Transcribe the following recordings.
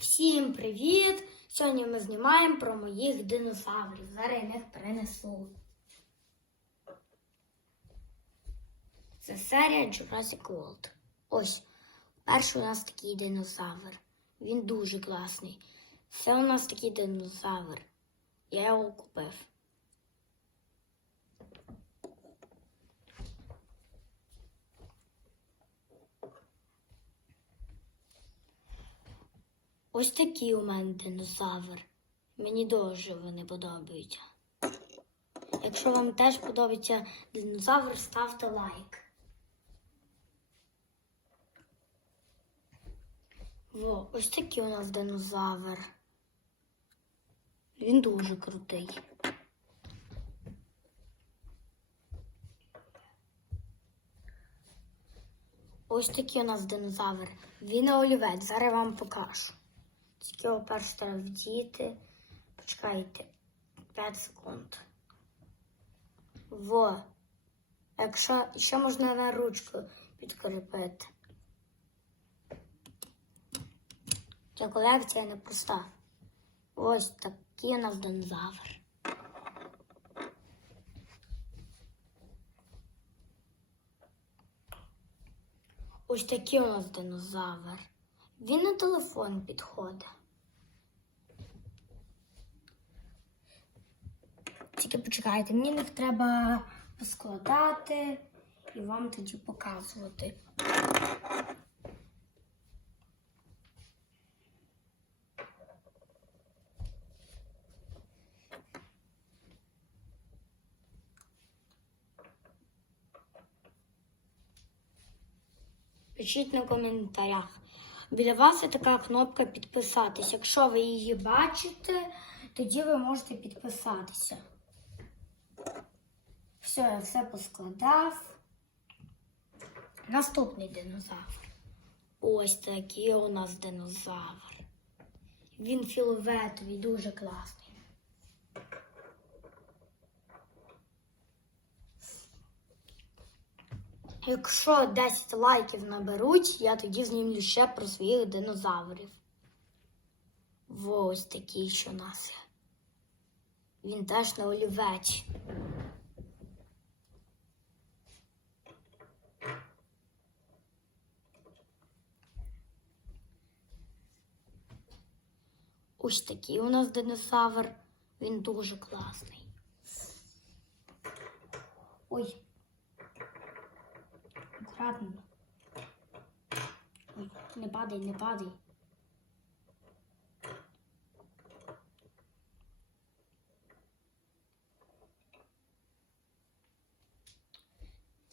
Всім привіт! Сьогодні ми знімаємо про моїх динозаврів. Зараз я їх принесу. Це серія Jurassic World. Ось, перший у нас такий динозавр. Він дуже класний. Це у нас такий динозавр. Я його купив. Ось такий у мене динозавр. Мені дуже вони подобаються. Якщо вам теж подобається динозавр, ставте лайк. Во, ось такий у нас динозавр. Він дуже крутий. Ось такий у нас динозавр. Він олівець. Зараз я вам покажу. Його перше треба вдіти. Почекайте 5 секунд. Во. Якщо ще можна на ручку підкріпити. Ця колекція непроста. Ось такий у нас динозавр. Ось такий у нас динозавр. Він на телефон підходить. Тільки почекайте, мені їх треба поскладати і вам тоді показувати. Пишіть на коментарях. Біля вас є така кнопка підписатись. Якщо ви її бачите, тоді ви можете підписатися. Все, я все поскладав. Наступний динозавр. Ось такий у нас динозавр. Він фіолетовий, дуже класний. Якщо 10 лайків наберуть, я тоді знімлю ще про своїх динозаврів. Ось такий що у нас. Він теж на олівець. Ось такий у нас динозавр. Він дуже класний. Ой. Аккуратно. Ой, не падай, не падай.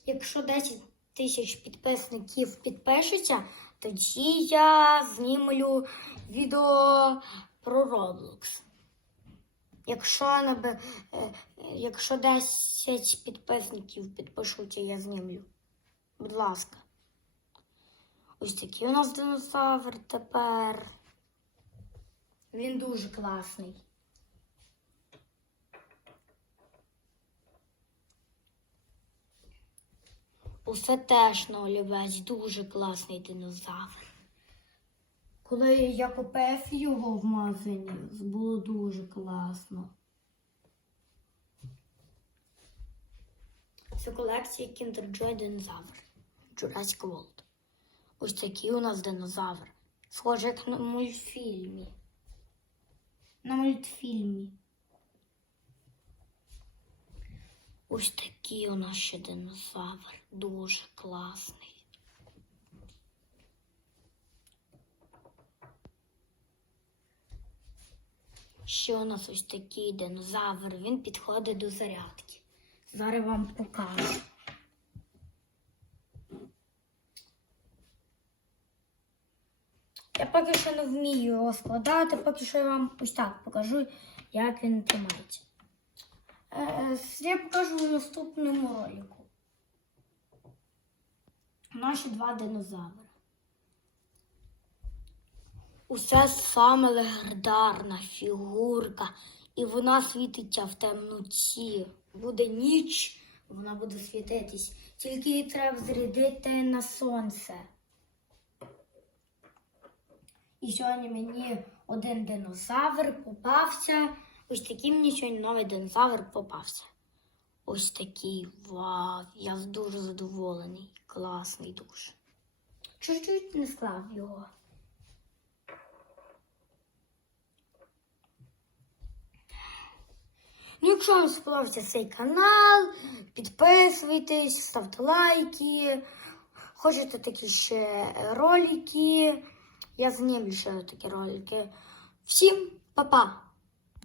Якщо 10 тисяч підписників підпишуться, тоді я знімлю відео про Roblox. Якщо, наби- е, якщо 10 підписників підпишуться, я знімлю. Будь ласка. Ось такий у нас динозавр тепер. Він дуже класний. Усе теж на олівець, дуже класний динозавр. Коли я купив його в магазині, було дуже класно. Це колекція Kinder Joy динозавр. Jurassic World. Ось такий у нас динозавр. Схоже, як на мультфільмі. На мультфільмі. Ось такий у нас ще динозавр. Дуже класний. Ще у нас ось такий динозавр. Він підходить до зарядки. Зараз вам покажу. Я поки що не вмію його складати, поки що я вам ось так покажу, як він тримається. Е, я покажу в наступному ролику. Наші два динозаври. Усе саме легендарна фігурка, і вона світиться в темноті. Буде ніч, вона буде світитись. Тільки її треба зарядити на сонце. І сьогодні мені один динозавр попався. Ось такий мені сьогодні новий динозавр попався. Ось такий вау. Я дуже задоволений. Класний дуже. Чуть-чуть не склав його. Якщо вам сподобався цей канал, підписуйтесь, ставте лайки. Хочете такі ще ролики? Я знімлю ще такі ролики. Всім па-па!